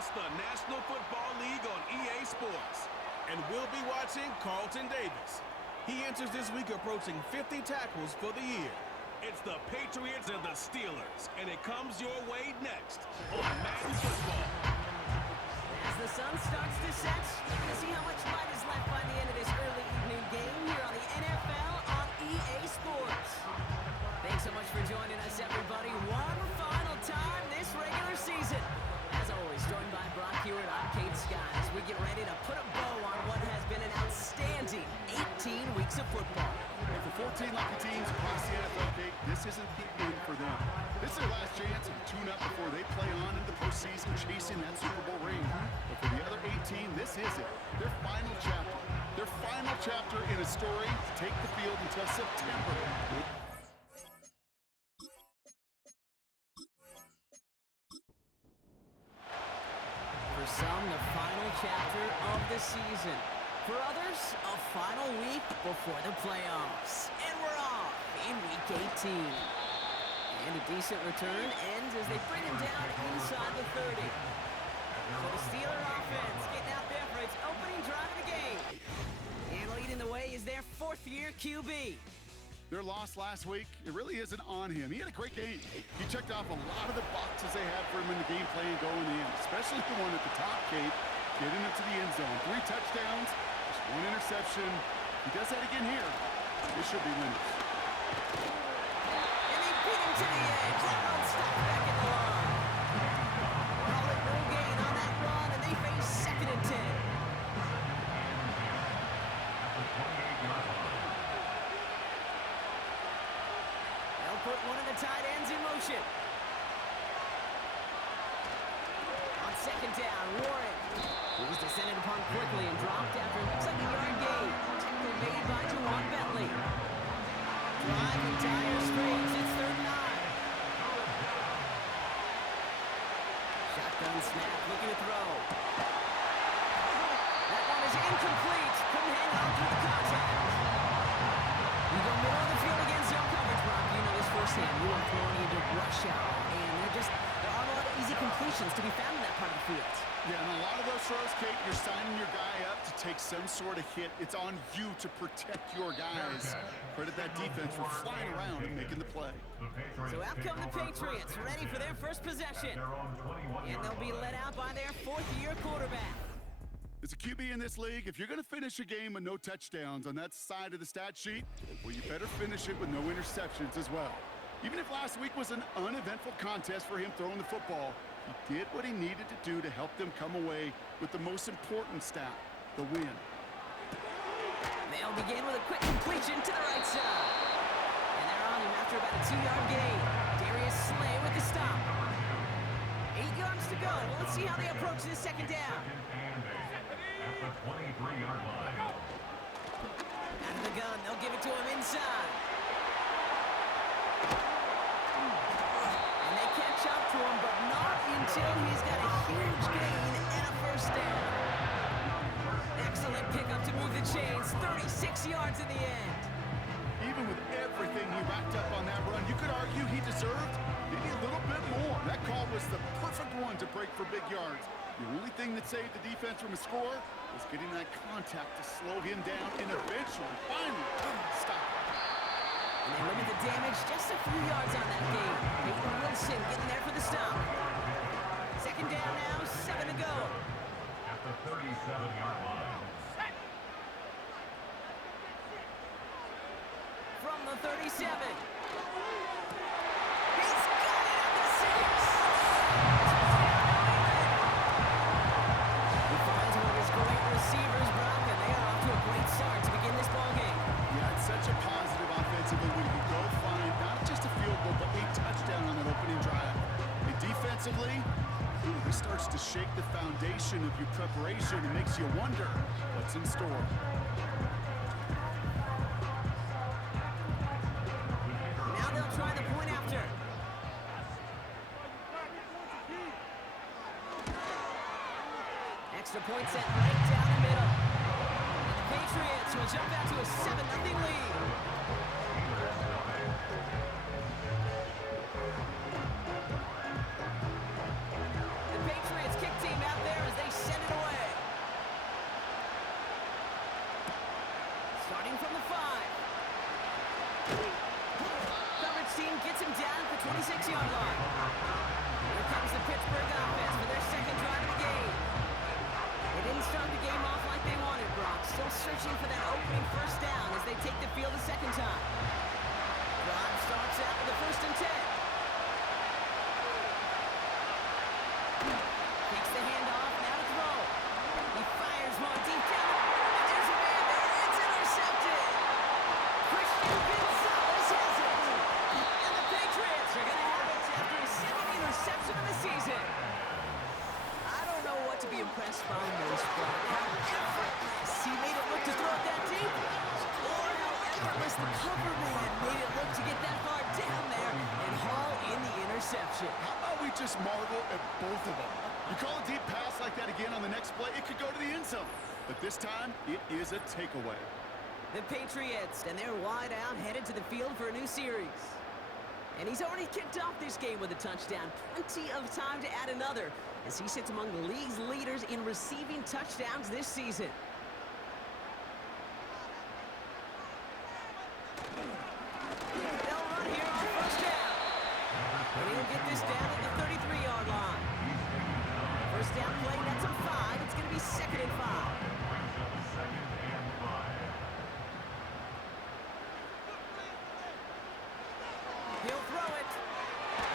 It's the National Football League on EA Sports. And we'll be watching Carlton Davis. He enters this week approaching 50 tackles for the year. It's the Patriots and the Steelers, and it comes your way next on Madden Football. As the sun starts to set, we're going to see how much light is left by the end of this early evening game here on the NFL on EA Sports. Thanks so much for joining us, everybody. One final time this regular season. As always, joined by Brock Hewitt, I'm Kate Scott, as we get ready to put a bow on what has been an outstanding 18 weeks of football. And for 14 lucky teams across the NFL, Kate, this isn't the end for them. This is their last chance to tune up before they play on in the postseason, chasing that Super Bowl ring. But for the other 18, this is it. Their final chapter. Their final chapter in a story to take the field until September. For some, the final chapter of the season. For others, a final week before the playoffs. And we're off in Week 18. And a decent return ends as they bring him down inside the 30. So the Steeler offense getting out there for its opening drive of the game. And leading the way is their fourth-year QB. Their loss last week, it really isn't on him. He had a great game. He checked off a lot of the boxes they had for him in the game plan going in, especially the one at the top, Kate, getting him to the end zone. 3 touchdowns, just 1 interception. If he does that again here, they should be winners. And they beat him to the edge. That run stopped back at the line. Call it no gain on that run, and they face 2nd and 10. Put one of the tight ends in motion. On 2nd down, Warren. He was descended upon quickly and dropped after it looks like a yard gain. Tackle made by Juwan Bentley. Drive in dire straits. It's 3rd and 9. Shotgun snap, looking to throw. That one is incomplete. Couldn't hang on through the contact. You go middle of the field against zone coverage, Brock. You know this firsthand. You are throwing into rush hour, and there aren't a lot of easy completions to be found in that part of the field. Yeah, and a lot of those throws, Kate, you're signing your guy up to take some sort of hit. It's on you to protect your guys. Credit that defense for flying around and making the play. So out come the Patriots, ready for their first possession. And they'll be led out by their 4th-year quarterback. As a QB in this league, if you're going to finish a game with no touchdowns on that side of the stat sheet, well, you better finish it with no interceptions as well. Even if last week was an uneventful contest for him throwing the football, he did what he needed to do to help them come away with the most important stat, the win. They'll begin with a quick completion to the right side. And they're on him after about a 2-yard gain. Darius Slay with the stop. 8 yards to go. Well, let's see how they approach this 2nd down. At the 23-yard line. Out of the gun, they'll give it to him inside. And they catch up to him, but not until he's got a huge gain and a 1st down. Excellent pickup to move the chains. 36 yards in the end. Even with everything he racked up on that run, you could argue he deserved maybe a little bit more. That call was the perfect one to break for big yards. The only thing that saved the defense from a score was getting that contact to slow him down and eventually, finally, stop him. And they limit the damage, just a few yards on that gain. Peyton Wilson getting there for the stop. 2nd down now, 7 to go. At the 37-yard line. From the 37. He's got it at the 6. He finds one of his great receivers, Brock, and they are off to a great start to begin this ballgame. Yeah, it's such a positive offensively when you go find not just a field goal, but a touchdown on that opening drive. And defensively, he starts to shake the foundation of your preparation and makes you wonder what's in store. Now they'll try the point after. Extra point set right down the middle. And the Patriots will jump out to a 7-0 lead. The Patriots kick team out searching for that opening first down as they take the field a second time. Drive starts out with the 1st and 10. Takes the handoff, now to throw. He fires one deep down. And there's a man there. It's intercepted. Christian Gonzalez has it. And the Patriots are going to have it after his 2nd interception of the season. I don't know what to be impressed by most, but how effortless he made it look to throw it that deep, or how effortless the cover man made it look to get that far down there and haul in the interception. How about we just marvel at both of them? You call a deep pass like that again on the next play, it could go to the end zone. But this time, it is a takeaway. The Patriots, and they're wide out, headed to the field for a new series. And he's already kicked off this game with a touchdown. Plenty of time to add another, as he sits among the league's leaders in receiving touchdowns this season. They'll run here on 1st down. And he'll get this down at the 33-yard line. 1st down play, that's a 5. It's going to be 2nd and 5. He'll throw it.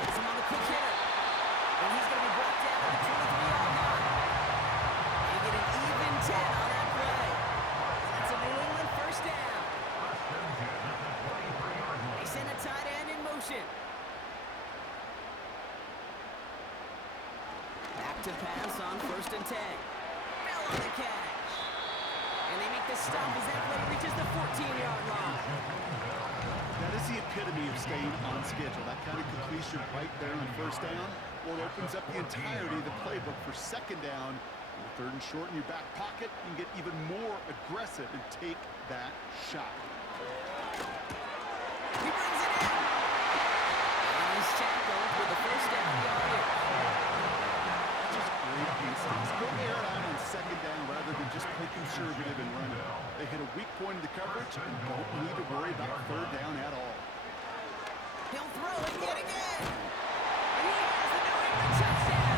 It's him on the quick hitter. And he's going to be brought down at the 23-yard line. They get an even 10 on that play. That's a New England 1st down. They send a tight end in motion. Back to pass on 1st and 10. Bell on the catch. And they make the stop as that play reaches the 14-yard line. That is the epitome of staying on schedule. That kind of completion right there on 1st down, well, it opens up the entirety of the playbook for 2nd down. On 3rd and short in your back pocket, you can get even more aggressive and take that shot. He brings it in. And he's tackled with the 1st down yardage. Just great instincts. Go air it out on 2nd down rather than just play conservative and run it. They hit a weak point in the coverage and don't need to worry about 3rd down at all. He'll throw it yet again. And he has the New England touchdown.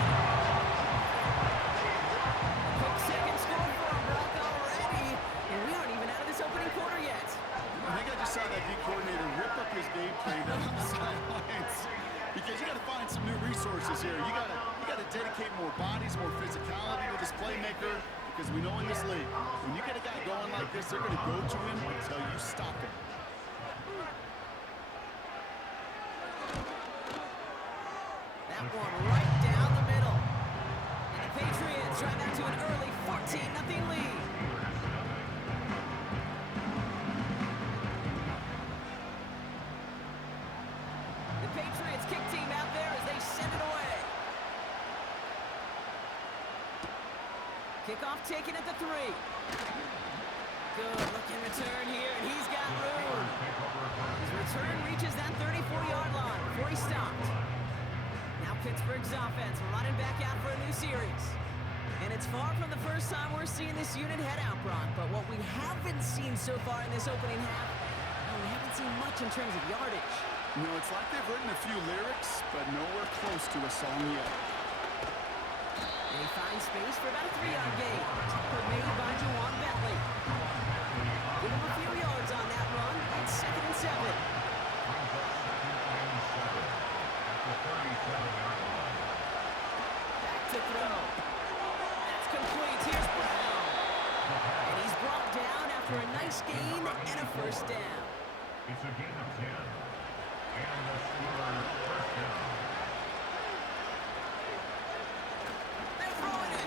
Quick second score for Brock already. And we aren't even out of this opening quarter yet. I think I just saw that D coordinator rip up his game plan down the sidelines. Because you got to find some new resources here. You got to dedicate more bodies, more physicality to this playmaker. Because we know in this league, when you get a guy going like this, they're going to go to him until you stop him. That one right down the middle. And the Patriots drive out to an early 14-0 lead. The Patriots kick team out there as they send it away. Kickoff taken at the 3. Good looking return here, and he's got room. His return reaches that 34-yard line before he stopped. Now Pittsburgh's offense running back out for a new series. And it's far from the first time we're seeing this unit head out, Brock. But what we haven't seen so far in this opening half, well, we haven't seen much in terms of yardage. No, it's like they've written a few lyrics, but nowhere close to a song yet. And he finds space for about a 3-yard gain. Tackle made by Juwan Bentley. Give him a few yards on that run. It's 2nd and 7. Back to throw. That's complete. Here's Brown. And he's brought down after a nice gain and a 1st down. It's a gain of 10. And the Steelers 1st down. They're throwing it.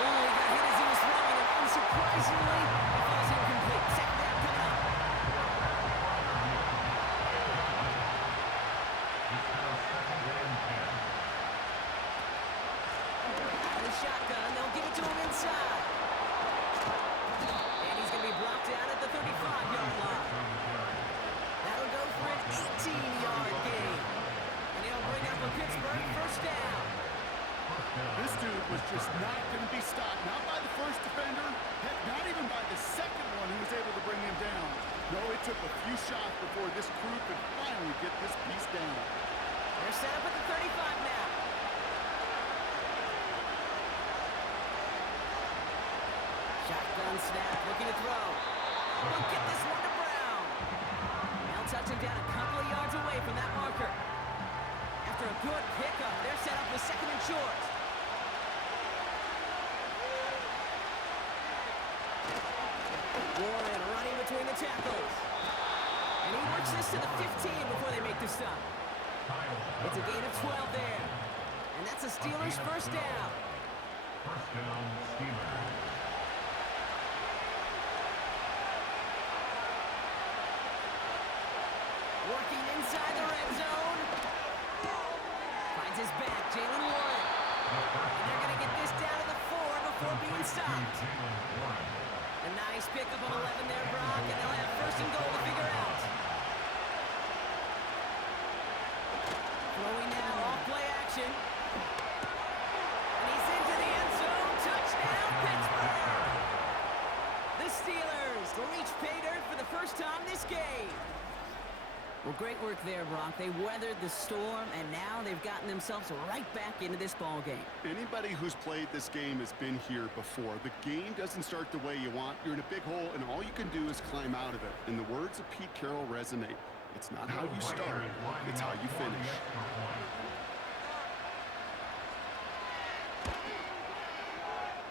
Oh, he got hit as he was throwing it. Unsurprisingly, it falls incomplete. 2nd down coming up. It's now 2nd and 10. And a shotgun, they'll give it to him inside. And he's going to be blocked down at the 35-yard line. That'll go for an 18-yard gain. And he'll bring up a Pittsburgh 1st down. This dude was just not going to be stopped. Not by the first defender. Heck, not even by the second one who was able to bring him down. No, it took a few shots before this crew could finally get this piece down. They're set up at the 35 now. Shotgun snap, looking to throw. He'll get this one to Brown. Now touching down a couple of yards away from that marker. After a good pickup, they're set up with second and short. Warren running between the tackles. And he works this to the 15 before they make the stop. It's a gain of 12 there. And that's a Steelers first down. First down, Steelers. Working inside the red zone. Finds his back, Jalen Warren. And they're going to get this down to the 4 before being stopped. A nice pickup on 11 there, Brock, and they'll have first and goal to figure out. Throwing now, off play action. And he's into the end zone. Touchdown, Pittsburgh! The Steelers reach pay dirt for the first time this game. Well, great work there, Brock. They weathered the storm, and now they've gotten themselves right back into this ball game. Anybody who's played this game has been here before. The game doesn't start the way you want. You're in a big hole, and all you can do is climb out of it. And the words of Pete Carroll resonate. It's not how you start, it's how you finish.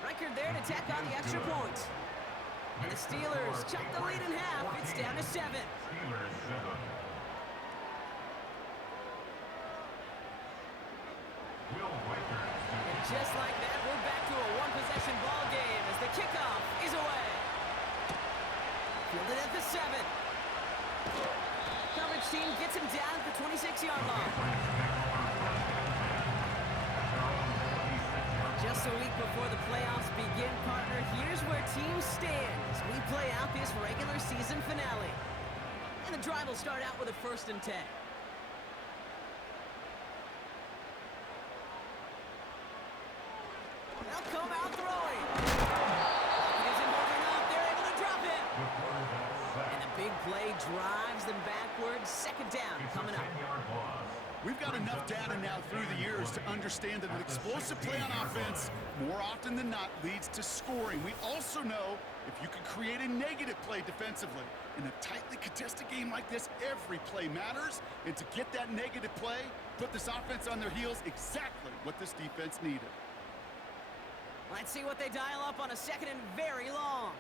Record there to tack on the extra point. And the Steelers chuck the lead in half. It's down to 7. Steelers 7. And just like that, we're back to a one-possession ball game as the kickoff is away. Fielded at the 7. Coverage team gets him down at the 26-yard line. Just a week before the playoffs begin, partner, here's where teams stand as we play out this regular season finale. And the drive will start out with a 1st and 10. They'll come out throwing. He isn't moving up. They're able to drop him. And the big play drives them backwards. 2nd down coming up. We've got enough data now through the years to understand that an explosive play on offense more often than not leads to scoring. We also know if you can create a negative play defensively. In a tightly contested game like this, every play matters. And to get that negative play, put this offense on their heels, exactly what this defense needed. Let's see what they dial up on a 2nd and very long.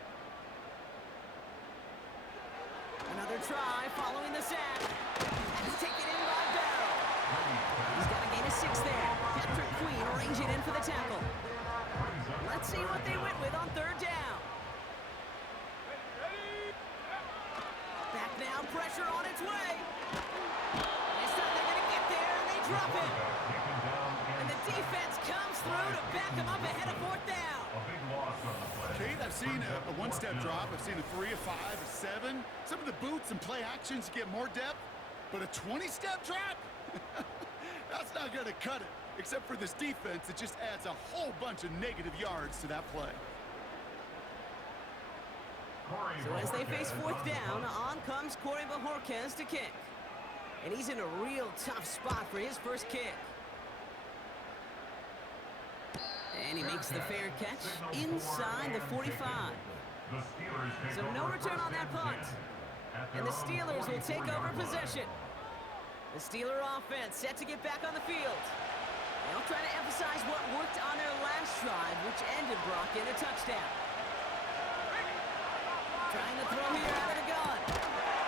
Another try following the sack. That's taken in by Bell. He's got a gain of 6 there. Patrick Queen arranging in for the tackle. Let's see what they went with on 3rd down. Back now, pressure on its way. This time they're going to get there, and they drop it. And the defense comes through to back them up ahead of 4th down. Kate, I've seen a one-step drop. I've seen a 3, a 5, a 7. Some of the boots and play actions get more depth, but a 20-step drop? That's not going to cut it. Except for this defense, it just adds a whole bunch of negative yards to that play. So as they face 4th down, on comes Corey Bajorquez to kick. And he's in a real tough spot for his first kick. And he makes the fair catch inside the 45. So no return on that punt. And the Steelers will take over possession. The Steeler offense set to get back on the field. They'll try to emphasize what worked on their last drive, which ended Brock in a touchdown. Trying to throw here out of the gun.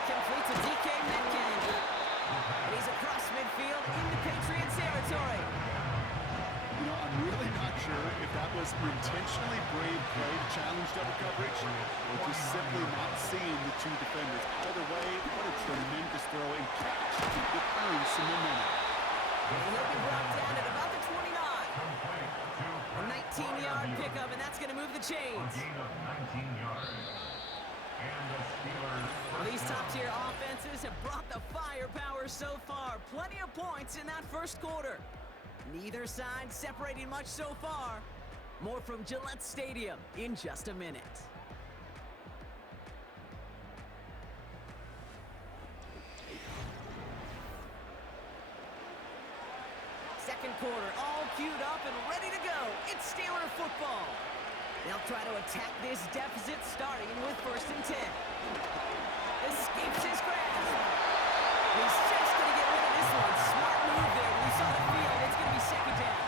Complete to DK Metcalf. And he's across midfield into Patriots territory. You know, I'm really not sure if that was an intentionally brave play to challenge double coverage or just simply not seeing the two defenders. Either way, what a tremendous throw and catch that earns some momentum. And he'll be brought down at about the 29. A 19-yard pickup, and that's going to move the chains. Well, these top-tier offenses have brought the firepower so far. Plenty of points in that first quarter. Neither side separating much so far. More from Gillette Stadium in just a minute. Second quarter, all queued up and ready to go. It's Steeler football. They'll try to attack this deficit starting with 1st and 10. Escapes his grasp. He's just going to get rid of this one. Smart move there. We saw the field. It's going to be 2nd down.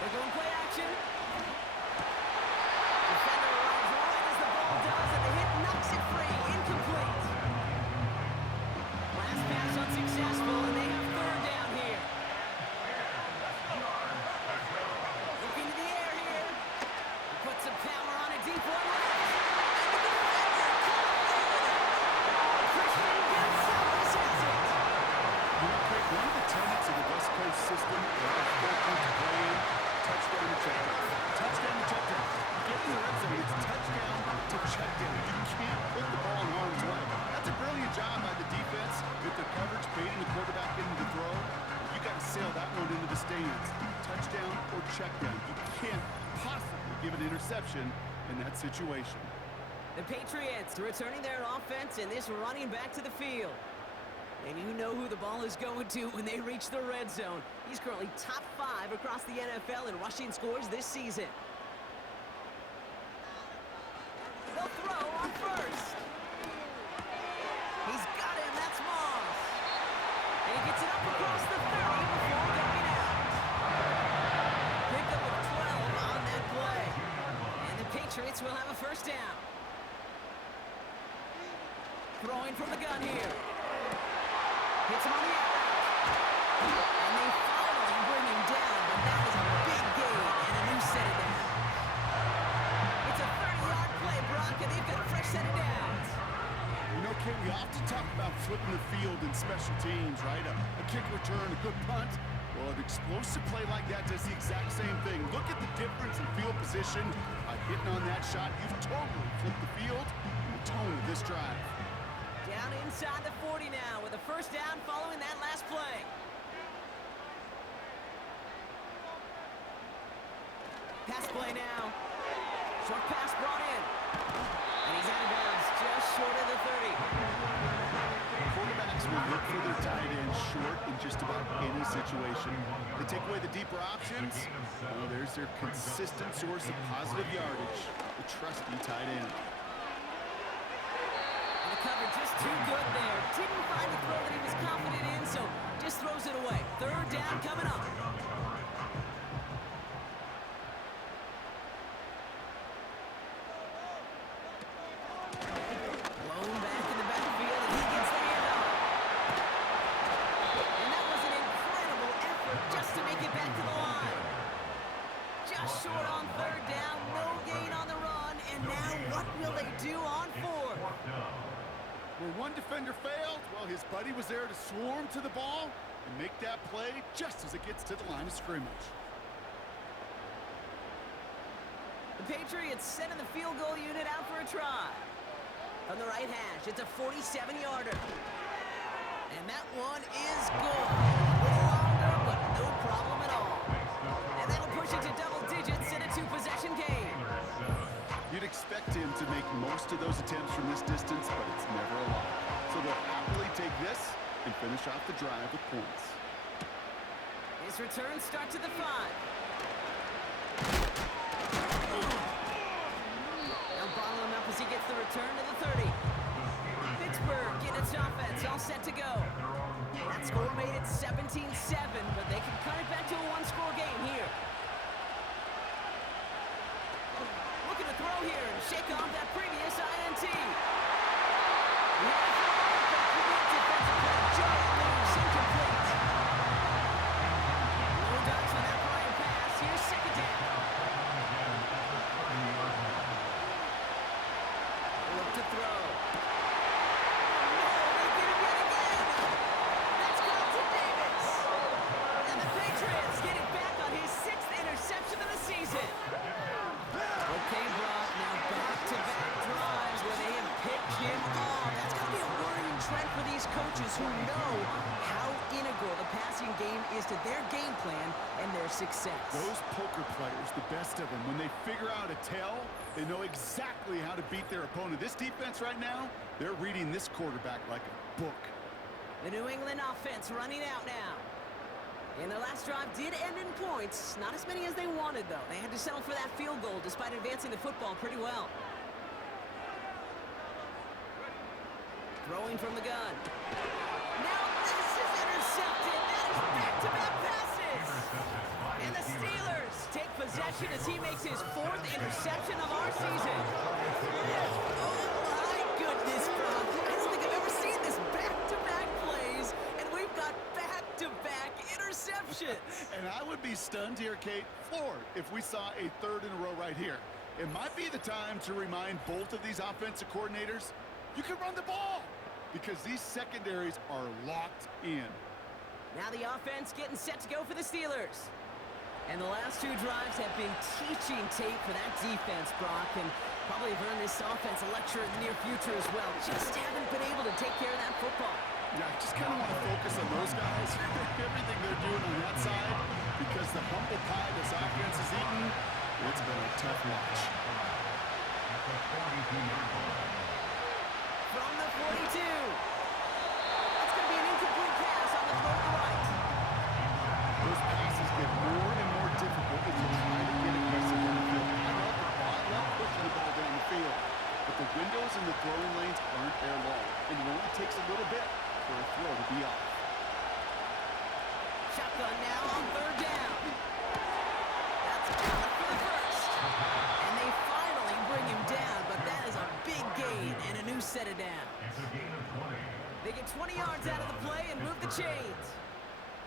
They're going play action. Defender arrives right as the ball does, and the hit knocks it free. Incomplete. Last pass unsuccessful, and they have 3rd down here. Looking to the air here. He puts some power on a deep one. And the defender comes in. Christian Gonzalez has it. You know, Craig, one of the tenets of the West Coast system that is built into playing, touchdown to touchdown. Touchdown to touchdown. Get in the red zone, it's touchdown to touchdown. You can't put the ball in harm's way. That's a brilliant job by the defense with the coverage, baiting the quarterback into the throw. You got to sail that one into the stands. Touchdown or checkdown. You can't possibly give an interception in that situation. The Patriots returning their offense and this running back to the field. And you know who the ball is going to when they reach the red zone. He's currently top 5 across the NFL in rushing scores this season. They'll throw on 1st. He's got him. That's Moss. And he gets it up across the 30 before going out. Picked up a 12 on that play. And the Patriots will have a 1st down. Throwing from the gun here. Hits him on the out route. And they follow and bring him down, but that was a big gain and a new set of downs. It's a 30-yard play, Brock, and they've got a fresh set of downs. You know, Kate, we often talk about flipping the field in special teams, right? A kick return, a good punt. Well, an explosive play like that does the exact same thing. Look at the difference in field position. By hitting on that shot, you've totally flipped the field and the tone of this drive. Down inside the 40 now with a 1st down following that last play. Pass play now. Short pass brought in. And he's out of bounds just short of the 30. Quarterbacks will look for their tight end short in just about any situation. They take away the deeper options. Well, there's their consistent source of positive yardage, the trusty tight end. The cover just too good there. Didn't find the throw that he was confident in, so just throws it away. 3rd down coming up. Blown back in the backfield, and he gets the handoff. And that was an incredible effort just to make it back to the line. Just short on 3rd down, no gain on the run, and now what will they do on 4th? Where one defender failed, well, his buddy was there to swarm to the ball and make that play just as it gets to the line of scrimmage. The Patriots sending the field goal unit out for a try. From the right hash, it's a 47-yarder. And that one is good. A little longer, but no problem at all. And that'll push it to double digits in a 2-possession game. You'd expect him to make most of those attempts from this distance, but it's never a lot. So they'll happily take this and finish off the drive with points. His return starts at the 5. Now bottle him up as he gets the return to the 30. Pittsburgh getting its offense all set to go. That score made it 17-7, but they can cut it back to a 1-score game here. Looking to throw here and shake off that previous INT. No dice on that flying pass. Here's 2nd down. Look to throw. No, they get him yet again. That's Carlton Davis. And the Patriots get it back on his 6th interception of the season. Okay, Brock, now back-to-back drives where they have picked him off. That's going to be a worrying trend for these coaches who know how integral the passing game is to their game plan and their success. Those poker players, the best of them, when they figure out a tell, they know exactly how to beat their opponent. This defense right now, they're reading this quarterback like a book. The New England offense running out now. And their last drive did end in points. Not as many as they wanted, though. They had to settle for that field goal despite advancing the football pretty well. Throwing from the gun. Now this is intercepted. That is back-to-back passes. And the Steelers take possession as he makes his 4th interception of our season. Oh, my goodness, Brock. I don't think I've ever seen this back-to-back plays, and we've got back-to-back interceptions. And I would be stunned here, Kate, floored, if we saw a 3rd in a row right here. It might be the time to remind both of these offensive coordinators, you can run the ball, because these secondaries are locked in. Now the offense getting set to go for the Steelers. And the last 2 drives have been teaching tape for that defense, Brock, and probably have earned this offense a lecture in the near future as well. Just haven't been able to take care of that football. Yeah, I just kind of want to focus on those guys, everything they're doing on that side, because the humble pie this offense has eaten, it's been a tough watch. From the 42. That's going to be an incomplete pass on the throw to the right. Those passes get more and more difficult as you try to get aggressive down the field. I love pushing the ball down the field, but the windows in the throwing lanes aren't there long, and it only takes a little bit for a throw to be off. Shotgun now on 3rd down. That's out for the first. And they finally bring him down, but that is a big gain and a new set of downs. They get 20 yards out of the play and move the chains.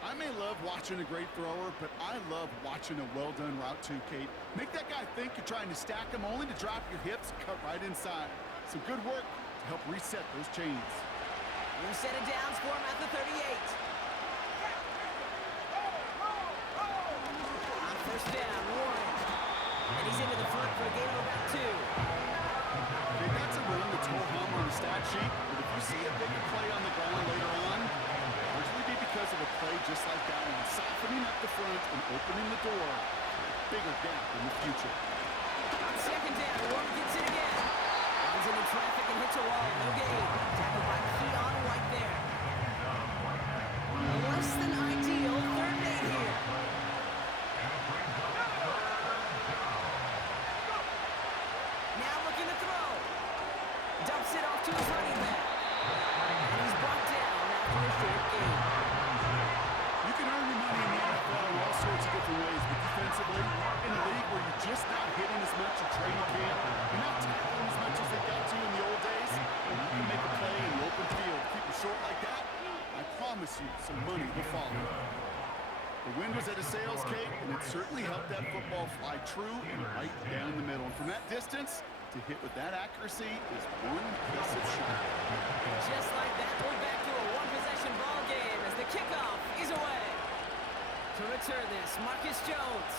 I may love watching a great thrower, but I love watching a well-done route too, Kate. Make that guy think you're trying to stack him only to drop your hips and cut right inside. Some good work to help reset those chains. New set of downs for him at the 38. On 1st down, Warren. And he's into the front for a gain of about 2. Okay, that's a run that's ho-hum on the stat sheet, but if you see a bigger play on the ground later on, largely be because of a play just like that one, softening up the front and opening the door for a bigger gap in the future. On 2nd down, Warren gets it again. Runs into traffic and hits a wall. No gain. Tackled by Keon right there. A less than ideal 3rd and 8 here. Now looking to throw. Dumps it off to his running back. And he's brought down after a short gain. You can earn your money in the NFL in all sorts of different ways, but defensively, in a league where you're just not hitting as much at training camp, you're not tackling as much as they got to in the old days, and you can make a play in the open field. Keep it short like that, I promise you some money will follow. The wind was at a sales, Kate, and it certainly helped that football fly true and right down the middle. And from that distance, to hit with that accuracy is one impressive shot. Just like that, we're back to a one-possession ball game as the kickoff is away. To return this, Marcus Jones.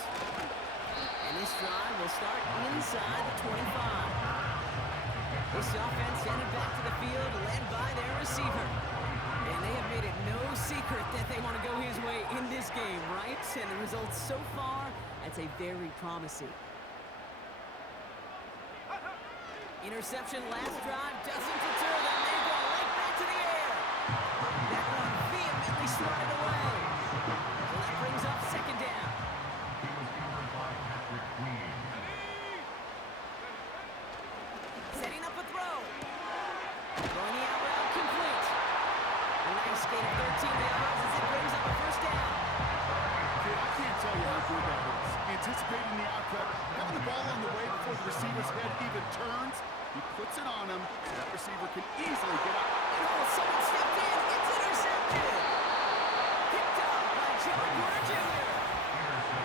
And this drive will start inside the 25. This offense headed back to the field, led by their receiver. And they have made it no secret that they want to go his way in this game, right? And the results so far, I'd say very promising. Interception last drive doesn't deter them. They go right back to the air. That one vehemently swatted away. So that brings up 2nd down. Setting up a throw. Throwing the out route complete. A nice gain of 13 yards as it brings up a 1st down. Kid, I can't tell you how good that is. Anticipating the outcut, having the ball on the way before the receiver's head even turns, he puts it on him so that receiver can easily get up. And oh, someone stepped in. It's intercepted. Picked up by Joe Porter Jr.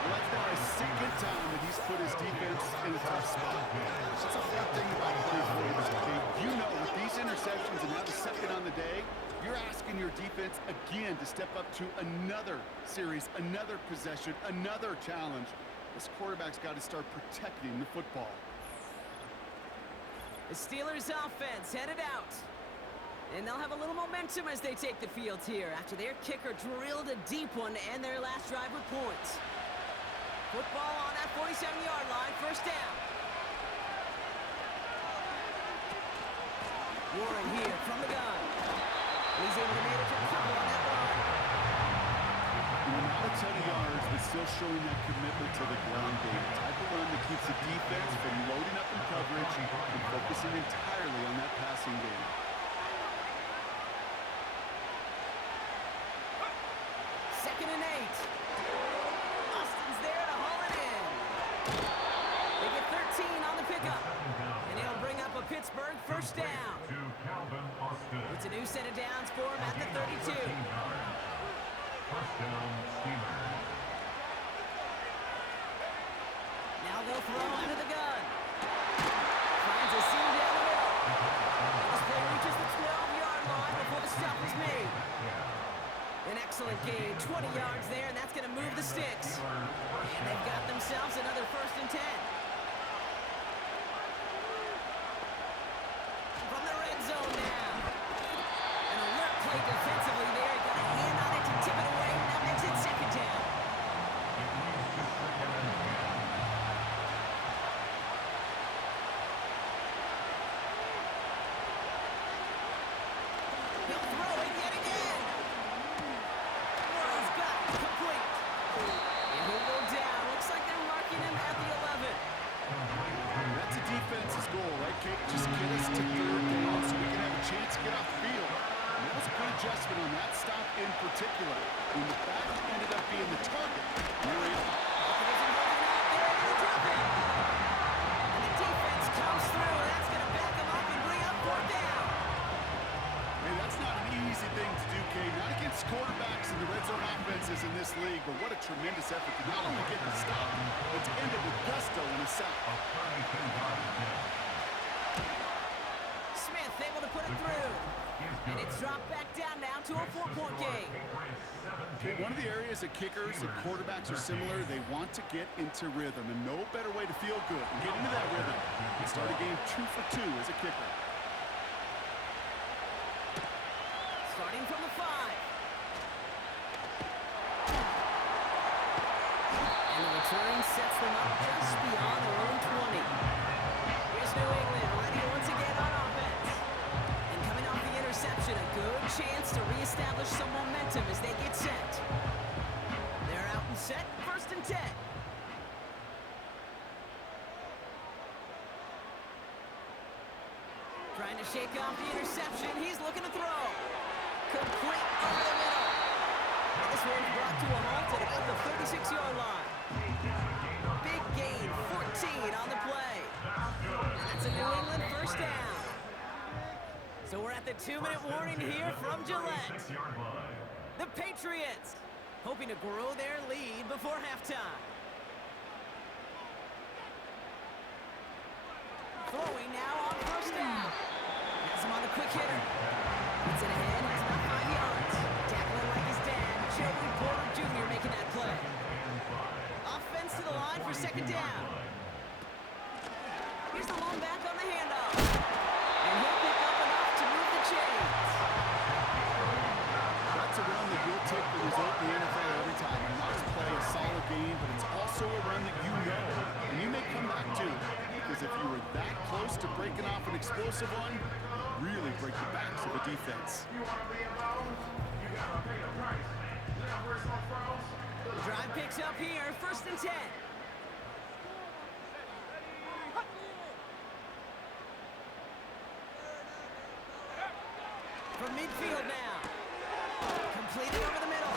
Well, that's now his 2nd time that he's put his defense in a tough spot. That's a hard thing about playing quarterback, okay? You know, with these interceptions and now the 2nd on the day, you're asking your defense again to step up to another series, another possession, another challenge. This quarterback's got to start protecting the football. The Steelers offense headed out. And they'll have a little momentum as they take the field here after their kicker drilled a deep one to end their last drive with points. Football on that 47-yard line, first down. Warren here from the gun. He's able to manage a couple on that run. Not a ton of yards, but still showing that commitment to the ground game. The type of run that keeps the defense from loading up in coverage and focusing entirely on that passing game. Second and 8. Austin's there to haul it in. They get 13 on the pickup. And it'll bring up a Pittsburgh first down. It's a new set of downs for him at the 32. First down, Steelers. Now they'll throw out of the gun. Finds a seam down the middle. This play reaches the 12-yard line before the stop is made. An excellent gain, 20 yards there, and that's going to move the sticks. And they've got themselves another first and 10. From the red zone now. An alert play defensively there. Got a hand on it to tip it away. That makes it second down. He'll throw it yet again. Morrow's got it, complete. And he'll go down. Looks like they're marking him at the 11. That's a defense's goal, right, Kate? Just get us to third down so we can have a chance to get off the field. And that was a good adjustment on that stop in particular. When the back ended up being the target, you're able. They're able to drop it. And the defense comes through. That's going to back them up and bring up fourth down. Hey, that's not an easy thing to do, Kate. Not against quarterbacks in the red zone offenses in this league, but what a tremendous effort to not only get the stop, but to end it with gusto in a sack. Smith able to put it through. And it's dropped back down now to a 4-point game. Okay, one of the areas that kickers and quarterbacks are similar, they want to get into rhythm, and no better way to feel good and get into that rhythm than start a game 2 for 2 as a kicker. Starting from the 5. And the return sets them up just beyond their own 20. Here's New England ready once again on offense. And coming off the interception, a good chance to reestablish some momentum as they get set. They're out and set, first and 10. Trying to shake off the interception. He's looking to throw. Complete over the middle. And this one's brought to a halt at about the 36-yard line. Big gain, 14 on the play. And that's a New England first down. So we're at the 2-minute warning here from Gillette. The Patriots hoping to grow their lead before halftime. Throwing now on first down. Has him on the quick hitter. Gets it ahead, has about 5 yards. Tackling like his dad, Joey Porter Jr. making that play. Offense to the line for second down. Here's the long back on the handoff. And he'll pick up enough to move the chains. That's a run that will take the result in the NFL every time. A nice play, a solid game, but it's also a run that you know, and you may come back to. Because if you were that close to breaking off an explosive one, you really break the backs of the defense. Drive picks up here, first and 10. From midfield now. Completed over the middle.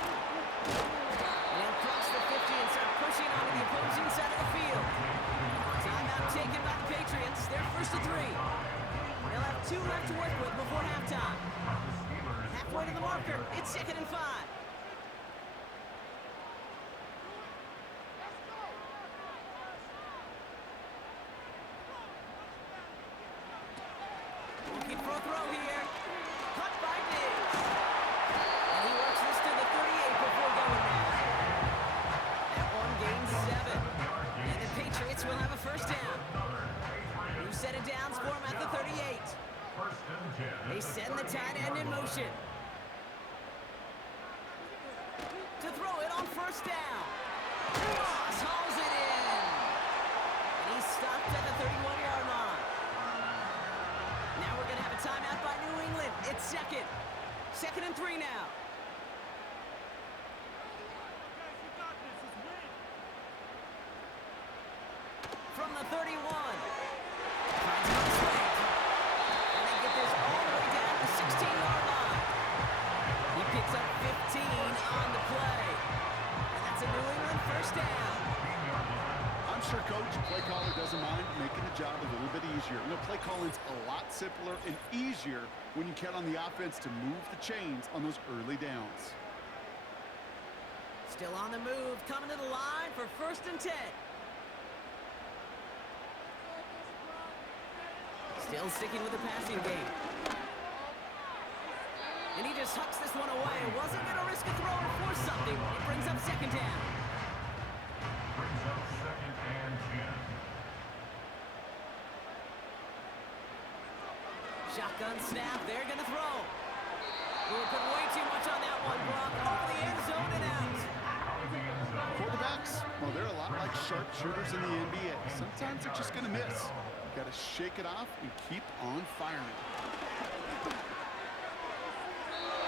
And across the 50 and start pushing onto the opposing side of the field. Timeout taken by the Patriots. They're first to 3. They'll have 2 left to work with before halftime. Halfway to the marker. It's second and 5. Looking for a throw here. Caught by Diggs. And he works this to the 38 before going down. That one gains 7. And the Patriots will have a first down. New set of downs for him at the 38. First and 10. They send the tight end in motion. To throw it on first down. Ross hauls it in. And he's stopped at the 31-yard line. Now we're going to have a timeout by New England. It's second. Second and 3 now. From the 31. Finds him on slant. And they get this all the way down to the 16-yard line. He picks up 15 on the play. And that's a New England first down. I'm sure Coach play caller doesn't mind making the job a little bit easier. You know, play calling's a lot simpler and easier when you count on the offense to move the chains on those early downs. Still on the move, coming to the line for first and 10. Still sticking with the passing game. And he just hucks this one away. Wasn't going to risk a throw or force something. It brings up second down. Brings up second and 10. Shotgun snap. They're going to throw. We put way too much on that one, Brock. Over the end zone and out. Quarterbacks, well, they're a lot like sharpshooters in the NBA. Sometimes they're just going to miss. Got to shake it off and keep on firing.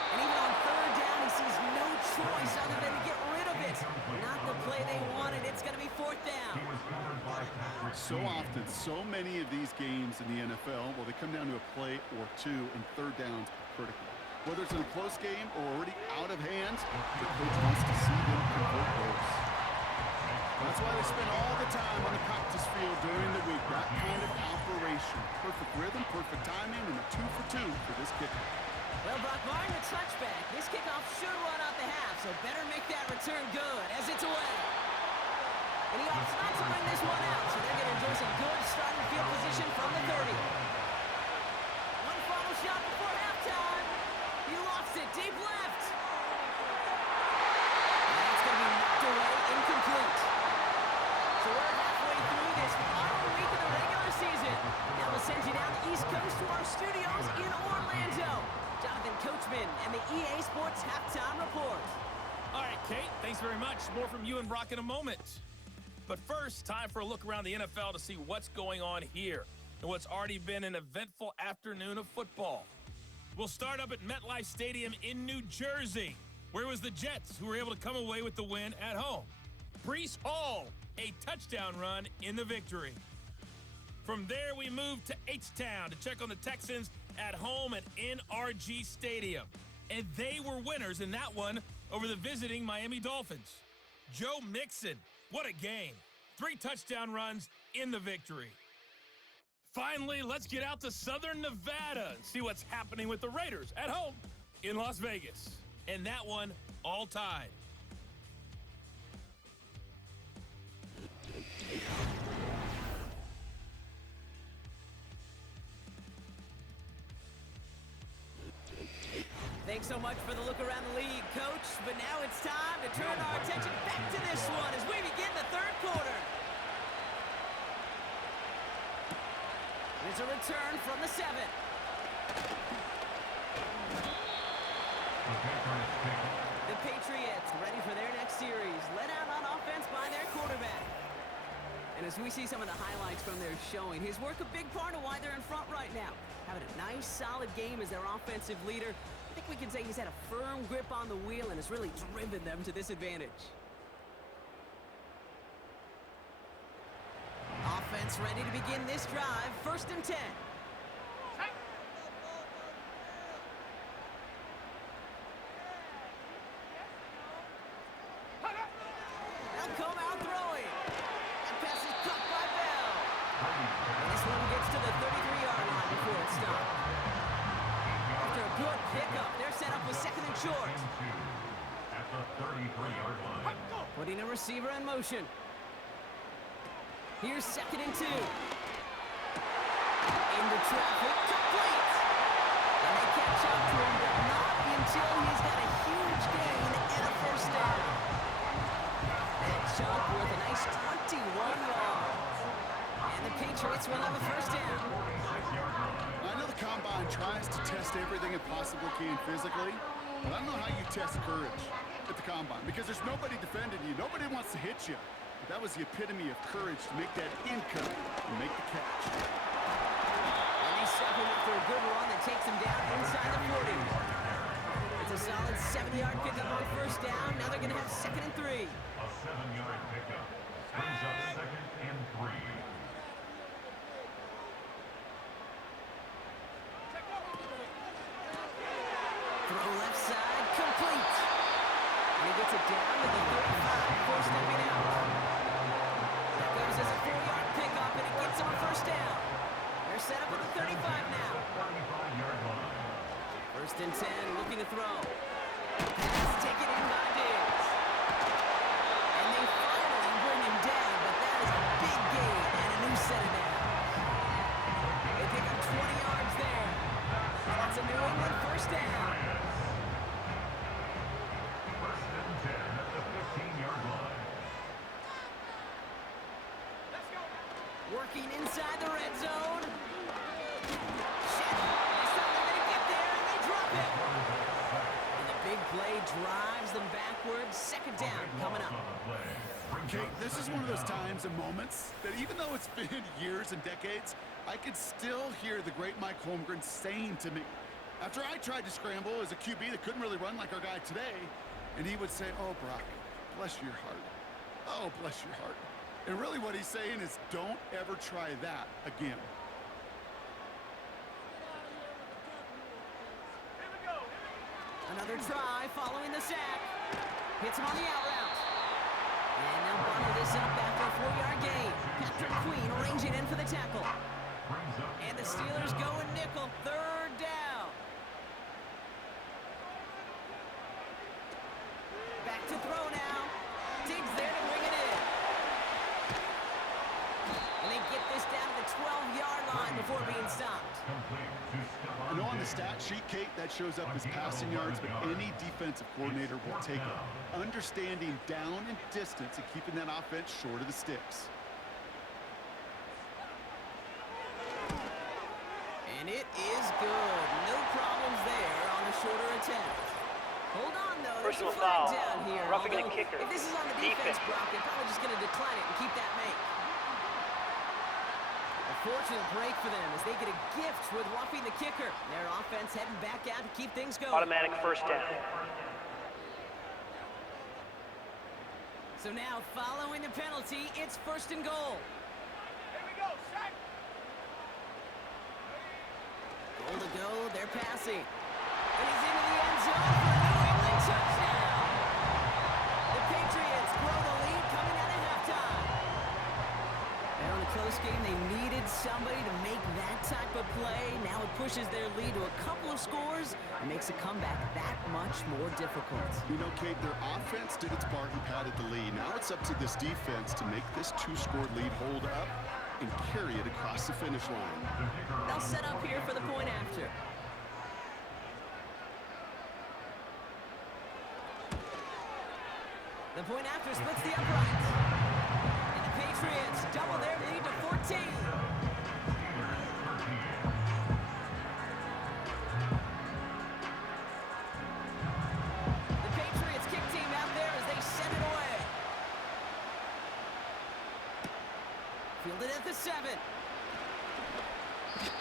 And even on third down, he sees no choice other than to get rid of it. Not the play they wanted. It's going to be fourth down. So often, so many of these games in the NFL, well, they come down to a play or two, and third downs are critical. Whether it's in a close game or already out of hand, the coach wants to see them convert those. That's why they spend all the time on the practice field during the week. That kind of operation. Perfect rhythm, perfect timing, and a 2 for 2 for this kicker. Well, Brock, barring the touchback, this kickoff should run out the half, so better make that return good as it's away. And he opts not to bring this one out, so they're going to enjoy some good starting field position from the 30. One final shot before halftime. He lost it deep left. And that's going to be knocked away, incomplete. So we're halfway through this final week of the regular season. Now we'll send you down the East Coast to our studios in Orlando. Jonathan Coachman and the EA Sports Halftime Report. All right, Kate, thanks very much. More from you and Brock in a moment. But first, time for a look around the NFL to see what's going on here and what's already been an eventful afternoon of football. We'll start up at MetLife Stadium in New Jersey, where it was the Jets who were able to come away with the win at home. Breece Hall, a touchdown run in the victory. From there, we move to H-Town to check on the Texans at home at NRG Stadium. And they were winners in that one over the visiting Miami Dolphins. Joe Mixon, what a game. 3 touchdown runs in the victory. Finally, let's get out to Southern Nevada and see what's happening with the Raiders at home in Las Vegas. And that one all tied. Thanks so much for the look around the league, Coach. But now it's time to turn our attention back to this one as we begin the third quarter. There's a return from the 7. The Patriots ready for their next series. Let out on offense by their quarterback. And as we see some of the highlights from their showing, his work a big part of why they're in front right now. Having a nice, solid game as their offensive leader. I think we can say he's had a firm grip on the wheel and has really driven them to this advantage. Offense ready to begin this drive. First and 10. They'll come out throwing. That pass is caught by Bell. And this one gets to the 33-yard line before it's stopped. After a good pickup, they're set up with second and short. At the 33-yard line. Putting a receiver in motion. Here's second and 2. Into traffic, complete. And they catch up to him, but not until he's got a huge gain and a first down. That chunk worth a nice 21 yards. And the Patriots will have a first down. I know the Combine tries to test everything it possibly can physically, but I don't know how you test courage at the combine because there's nobody defending you. Nobody wants to hit you. But that was the epitome of courage to make that income and make the catch. And they step him after a good run that takes him down inside the 40. It's a solid 70-yard pickup on first down. Now they're going to have 2nd and 3. A 7-yard pickup brings up 2nd and 3. Throw left side, complete. And he gets it down to the 35 before stepping out. That goes as a 4-yard pickup, and it gets him a first down. They're set up at the 35 now. 35-yard line. 1st and 10, looking to throw. Pass taken in by Diggs. And they finally bring him down, but that is a big gain and a new set of downs. They pick up 20 yards there. That's a New England first down. 1st and 10 at the 15-yard line. Working inside the red zone. Shit. This time they're going to get there, and they drop it. And the big play drives them backwards. 2nd down coming up. Okay, this is one of those times and moments that even though it's been years and decades, I could still hear the great Mike Holmgren saying to me, after I tried to scramble as a QB that couldn't really run like our guy today, and he would say, "Oh, Brock, bless your heart. Oh, bless your heart." And really what he's saying is don't ever try that again. Another try following the sack. Hits him on the out route. And they'll bundle this up after a 4-yard gain. Patrick Queen arranging in for the tackle. And the Steelers go in nickel. 3rd down. Back to throw now. Diggs there to bring it in. And they get this down to the 12-yard line before being stopped. I know on the stat sheet, Kate, that shows up as passing yards, but any defensive coordinator will take it. Understanding down and distance and keeping that offense short of the sticks. And it is good. No problems there on the shorter attempt. Hold on, though. There's a Personal flag foul. down here. Roughing the Although, kicker. if this is on the defense, Brock, they're probably just going to decline it and keep that make. A fortunate break for them as they get a gift with roughing the kicker. Their offense heading back out to keep things going. Automatic first down. So now, following the penalty, it's 1st and goal. Here we go, sack. Goal to go, they're passing. And he's into the end zone for a New England touchdown. The Patriots grow the lead coming out of halftime. And on a close game, they needed somebody to make that type of play. Now it pushes their lead to a couple of scores and makes a comeback that much more difficult. You know, Kate, their offense did its part and padded the lead. Now it's up to this defense to make this 2-score lead hold up and carry it across the finish line. They'll set up here for the point after. The point after splits the upright. And the Patriots double their lead to 14. The Patriots kick team out there as they send it away. Fielded at the 7.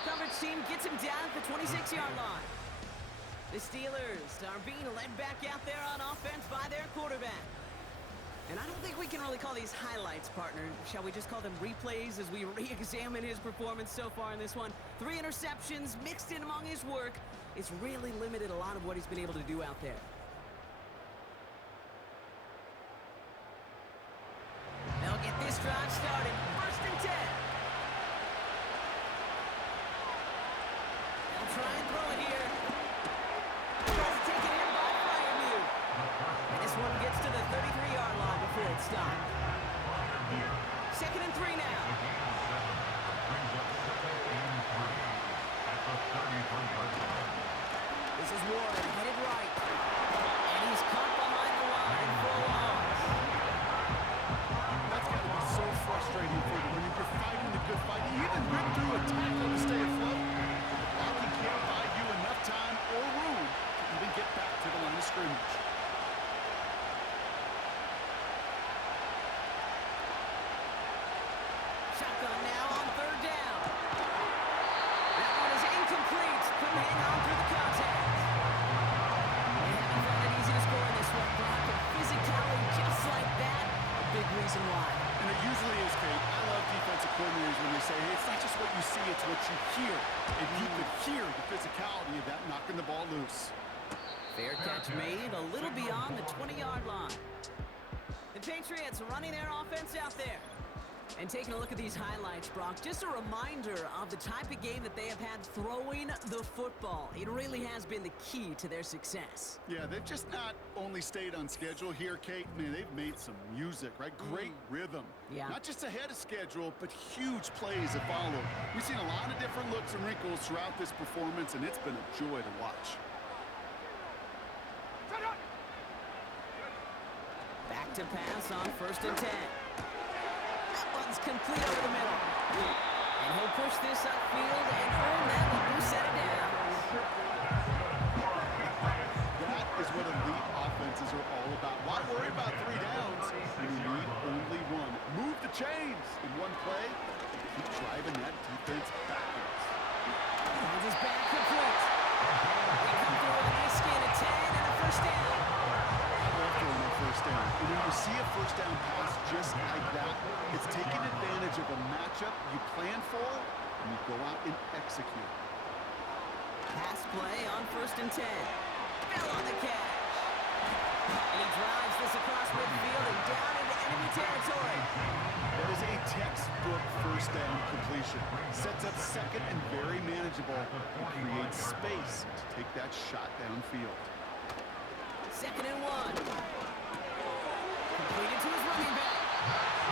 Coverage team gets him down at the 26-yard line. The Steelers are being led back out there on offense by their quarterback. And I don't think we can really call these highlights, partner. Shall we just call them replays as we re-examine his performance so far in this one? 3 interceptions mixed in among his work. It's really limited a lot of what he's been able to do out there. They'll get this drive started. 1st and 10. They'll try and throw it here. That's taken in by Fryermuth. And this one gets to the 33-yard line before it's stopped. 2nd and 3 now. This is Warren headed right. see, it's what you hear. And you could hear the physicality of that knocking the ball loose. Fair catch made a little beyond the 20-yard line. The Patriots running their offense out there. And taking a look at these highlights, Brock, just a reminder of the type of game that they have had throwing the football. It really has been the key to their success. Yeah, they've just not only stayed on schedule here, Kate. Man, they've made some music, right? Great rhythm. Yeah. Not just ahead of schedule, but huge plays have followed. We've seen a lot of different looks and wrinkles throughout this performance, and it's been a joy to watch. Back to pass on 1st and 10. That one's complete over the middle. And he'll push this upfield and earn that when you set it down. That is what elite offenses are all about. Why worry about 3 downs when you need only 1? Move the chains in one play and keep driving that defense backwards. Finds his back complete. They come through on this skin at 10 and a 1st down. First down. And when you see a 1st down pass just like that, it's taking advantage of a matchup you plan for, and you go out and execute. Pass play on 1st and 10. Fell on the catch. And he drives this across midfield and down into enemy territory. That is a textbook 1st down completion. Sets up 2nd and very manageable and creates space to take that shot downfield. 2nd and 1. Completed to his running back.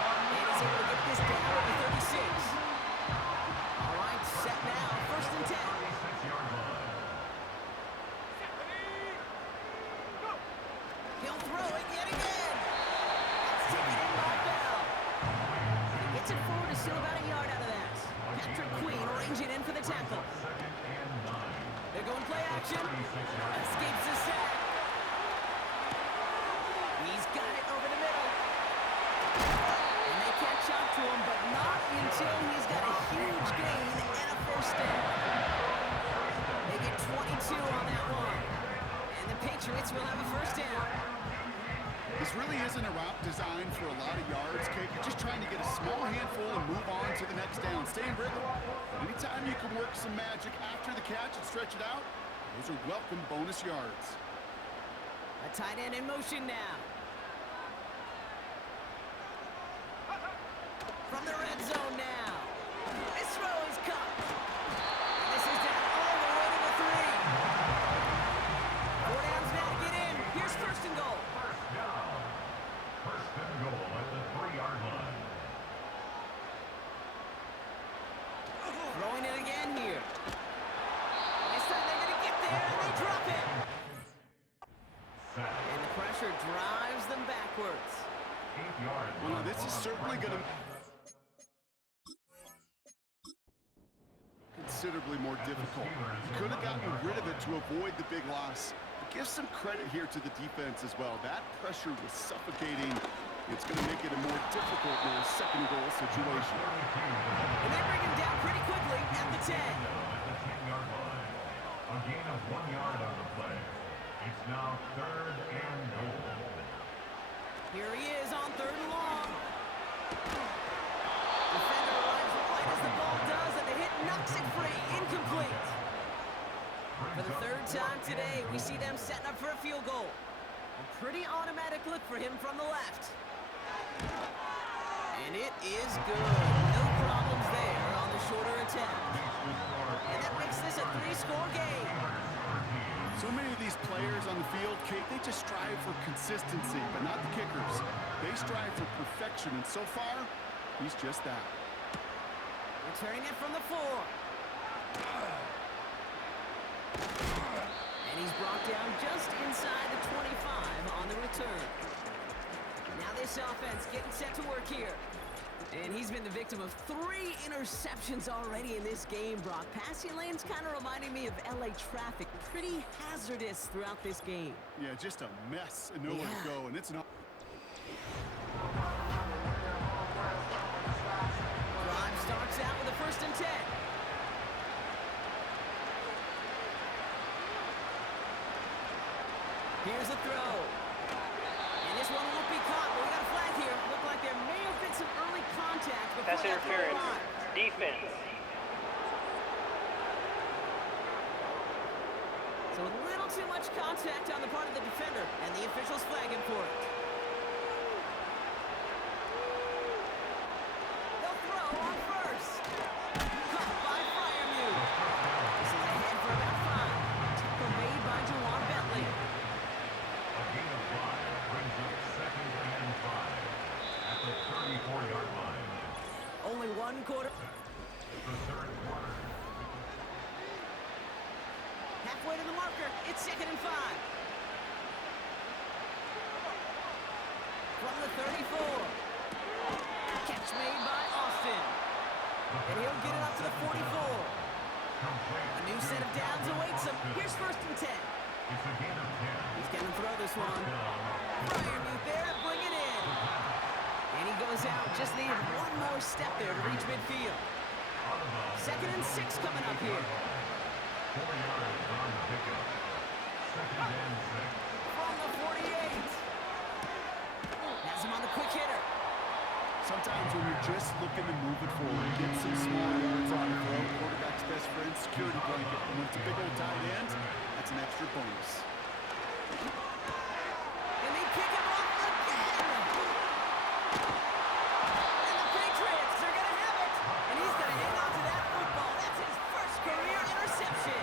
And he's able to get this down over 36. All right, set now. 1st and 10. He'll throw it yet again. It's taken in by Bell. He gets it forward to still about a yard out of that. Patrick Queen ranging in for the tackle. They're going play action. Escapes the sack. He's got it over the middle. And they catch up to him, but not until he's got a huge gain and a 1st down. They get 22 on that one. And the Patriots will have a 1st down. This really isn't a route designed for a lot of yards, Kate. You're just trying to get a small handful and move on to the next down. Stay in rhythm. But anytime you can work some magic after the catch and stretch it out, those are welcome bonus yards. A tight end in motion now. From the red zone now. This throw is caught. And this is down all the way to the 3. 4 downs now to get in. Here's 1st and goal. First down. 1st and goal at the 3-yard line. Throwing it again here. This time they're going to get there, and they drop it. And the pressure drives them backwards. 8 yards. Well, now this is certainly going to considerably more difficult. You could have gotten rid of it to avoid the big loss. But give some credit here to the defense as well. That pressure was suffocating. It's going to make it a more difficult now 2nd and goal situation. And they bring him down pretty quickly at the 10. At the 10-yard line. A gain of 1 yard on the play. It's now 3rd and goal. Here he is on 3rd and long. Defender arrives right as the ball does, and the hit knocks it free. Incomplete. For the 3rd time today, we see them setting up for a field goal. A pretty automatic look for him from the left. And it is good. No problems there on the shorter attempt. And that makes this a 3-score game. So many of these players on the field, Kate, they just strive for consistency, but not the kickers. They strive for perfection, and so far, he's just that. Returning it from the 4. And he's brought down just inside the 25 on the return. Now this offense getting set to work here. And he's been the victim of 3 interceptions already in this game, Brock. Passing lanes kind of reminding me of LA traffic. Pretty hazardous throughout this game. Yeah, just a mess and nowhere to go, and it's not. Drive starts out with a 1st and 10. Here's a throw. And this one won't be caught, but we got a flag here. Looked like there may have been some early contact before Pass that throw interference. arrived. Defense. So a little too much contact on the part of the defender, and the officials flag him for it. They'll throw on first. Caught by Fryermuth. This is ahead for about 5. Tackle made by Juwan Bentley. A gain of 5 brings up 2nd and 5 at the 34-yard line. Only one quarter. The third quarter. Halfway to the marker. It's 2nd and 5. From the 34. Catch made by Austin. And he'll get it up to the 44. A new set of downs awaits him. Here's 1st and 10. It's a gain of 10. He's going to throw this one. Fryermuth there, bring it in. And he goes out. Just needed one more step there to reach midfield. 2nd and 6 coming up here. 4 yards on the pickup. 2nd and 6. From the 48. Has him on the quick hitter. Sometimes when you're just looking to move it forward, get some small yards on the throw, quarterback's best friend, security blanket. And when it's a big old tight end, that's an extra bonus. And they pick him off again. And the Patriots are going to have it. And he's going to hang on to that football. That's his first career interception.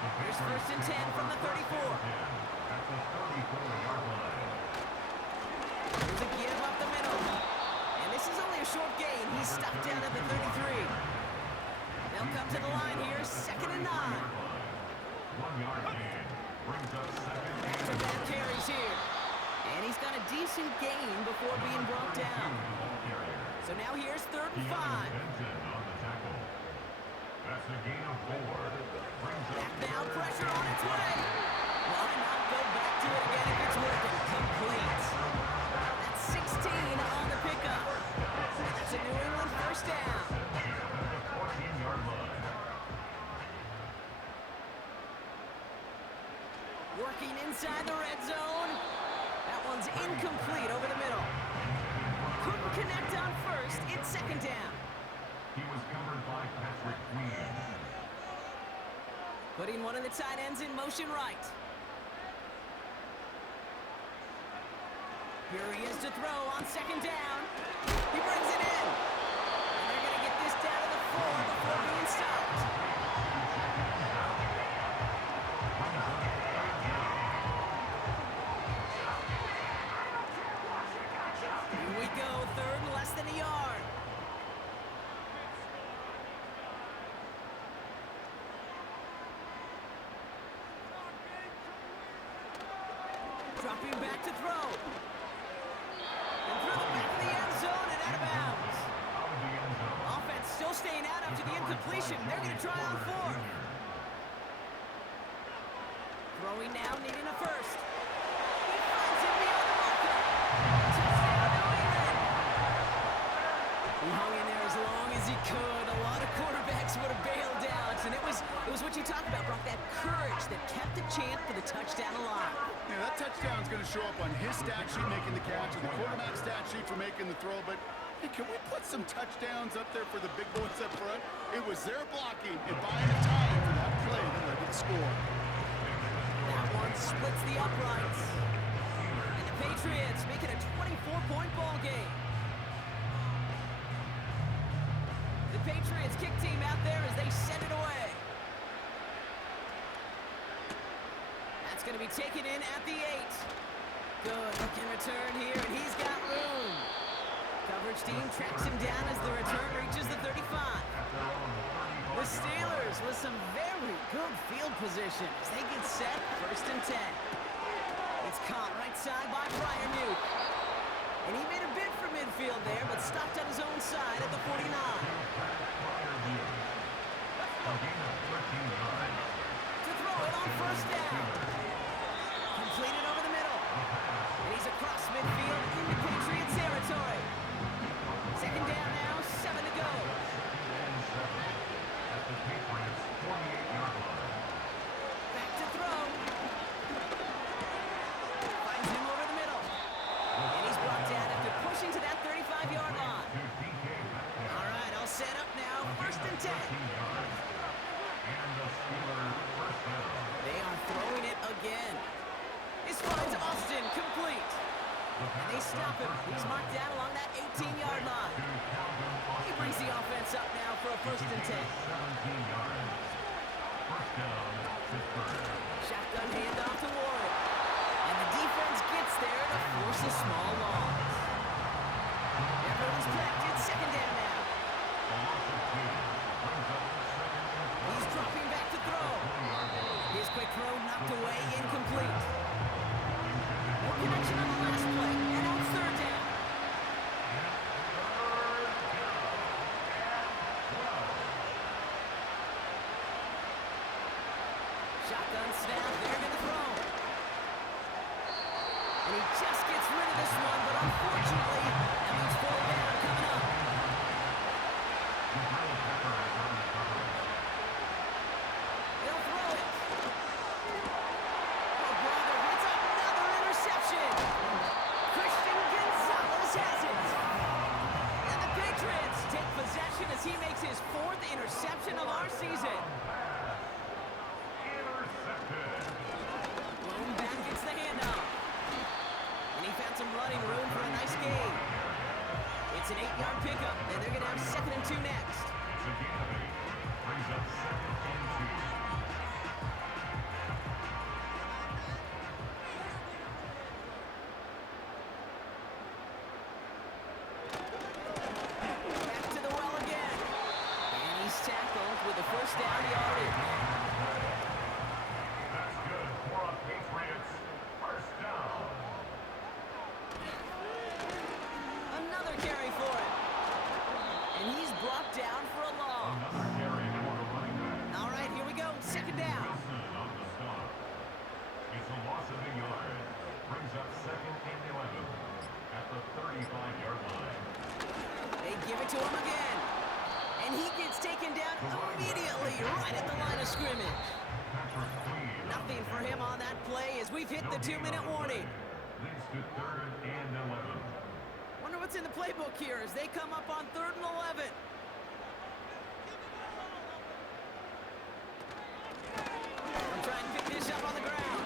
Here's 1st and 10 from the 34. At the 34-yard line. There's a give up the middle. And this is only a short gain. He's stopped down at the 33. They'll come to the line here. 2nd and 9. 1-yard gain brings up 2nd and Back-to-back carries here. And he's got a decent gain before being brought down. So now here's 3rd and 5. Benton on the tackle. That's a gain of 4. Brings up Back now, pressure on its way. Why not go back to it again if it's working? Complete. That's 16 on the pickup. That's a New England 1st down. at the 14-yard line. Working inside the red zone. That one's incomplete over the middle. Couldn't connect on first. It's 2nd down. He was covered by Patrick Queen. Putting one of the tight ends in motion right. Here he is to throw on 2nd down. He brings it in. And they're going to get this down to the 4 before being stopped. Here we go, 3rd, less than a yard. Dropping back to throw. And through the back of the end zone and out of bounds. Offense still staying out after the incompletion. They're going to try on 4th. Throwing now, needing a first. He finds it beyond the marker. Touchdown, New England. He hung in there as long as he could. A lot of quarterbacks would have bailed out. And it was what you talked about, Brock, that courage that kept the chant for the touchdown alive. Yeah, that touchdown's going to show up on his stat sheet making the catch and the quarterback stat sheet for making the throw. But hey, can we put some touchdowns up there for the big boys up front? It was their blocking and buying time for that play that led to the score. That one splits the uprights. And the Patriots make it a 24-point ball game. The Patriots kick team out there as they send it away. That's going to be taken in at the 8. Good looking return here, and he's got room. Coverage team tracks him down as the return reaches the 35. The Steelers with some very good field position as they get set, 1st and 10. It's caught right side by Fryermuth. And he made a bid for midfield there, but stopped on his own side at the 49. To throw it on 1st down. Completed over the middle. And he's across midfield into Patriot territory. 2nd down now, 7 to go. At the Patriots' 48-yard line. Back to throw. Finds him over the middle. And he's brought down after pushing to that 35-yard line. All right, all set up now. 1st and 10. And the Steelers' 1st down. first and 10. 17 yards. First down, Pittsburgh. Shotgun handoff to Warren. And the defense gets there to force a small loss. Everyone's prepped. It's second down now. A loss of 2. Brings up second and 12. He's dropping back to throw. His quick throw knocked away, incomplete. No connection on the last play, and now it's third down. Shotgun snap, they're going to throw. And he just gets rid of this one, but unfortunately, that means fourth down coming up. They'll throw it. Oh, brother, it's another interception. Christian Gonzalez has it. And the Patriots take possession as he makes his fourth interception of our season. Blown back gets the handoff. And he found some running room for a nice gain. It's an 8-yard pickup, and they're going to have second and 2 next. Brings up second and 2. Back to the well again. And he's tackled with the first down yardage. That's good for a Patriots. First down. Another carry for him. And he's brought down for a loss. Another carry for the running back. All right, here we go. Second down. Wilson on the stop. It's a loss of a yard. Brings up second and 11 at the 35-yard line. They give it to him again. And he gets taken down immediately right at the line of scrimmage. Patrick Queen. Nothing for him on that play as we've hit the 2-minute warning. Leads to third and 11. Wonder what's in the playbook here as they come up on 3rd and 11. I'm trying to pick this up on the ground.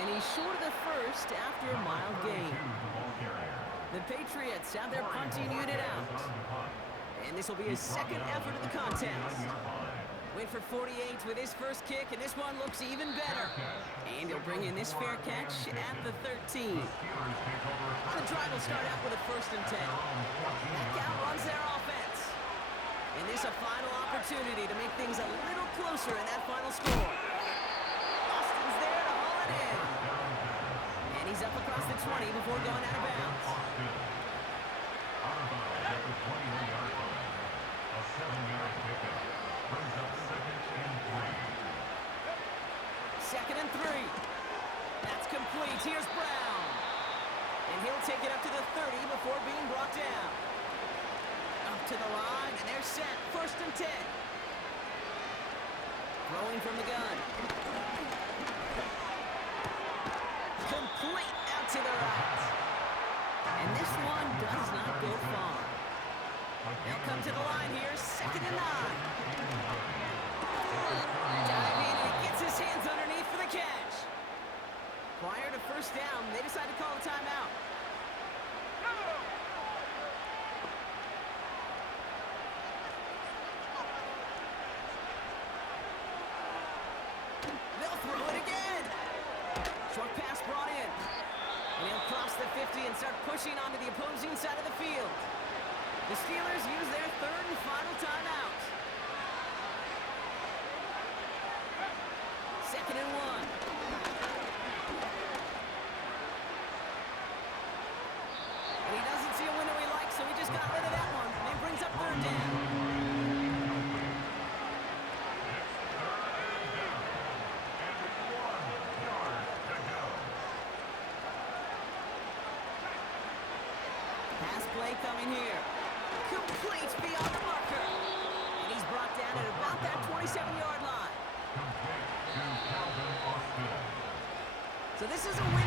And he's short of the first after a mild gain. The Patriots have their punting unit out. And this will be his second effort of the contest. Went for 48 with his first kick, and this one looks even better. And he'll bring in this fair catch at the 13. The drive will start out with a first and 10. That runs their offense. And this a final opportunity to make things a little closer in that final score. Austin's there to haul it in. And he's up across the 20 before going out of bounds. Out of bounds at the 21-yard line. A 7-yard pickup. Brings up second and 3. Second and 3. That's complete. Here's Brown. And he'll take it up to the 30 before being brought down. Up to the line, and they're set. First and 10. Throwing from the gun. Complete out to the right. And this one does not go far. They'll come to the line here. Second and 9. Diving, and he gets his hands underneath for the catch. Prior to first down, they decide to call a timeout. They'll throw it again. Short pass brought in. And he'll cross the 50 and start pushing onto the opposing side of the field. The Steelers use their third and final timeout. Second and 1. And he doesn't see a window he likes, so he just got rid of that one. And he brings up third down. Pass play coming here. Complete beyond the marker. And he's brought down at about that 27-yard line. So this is a win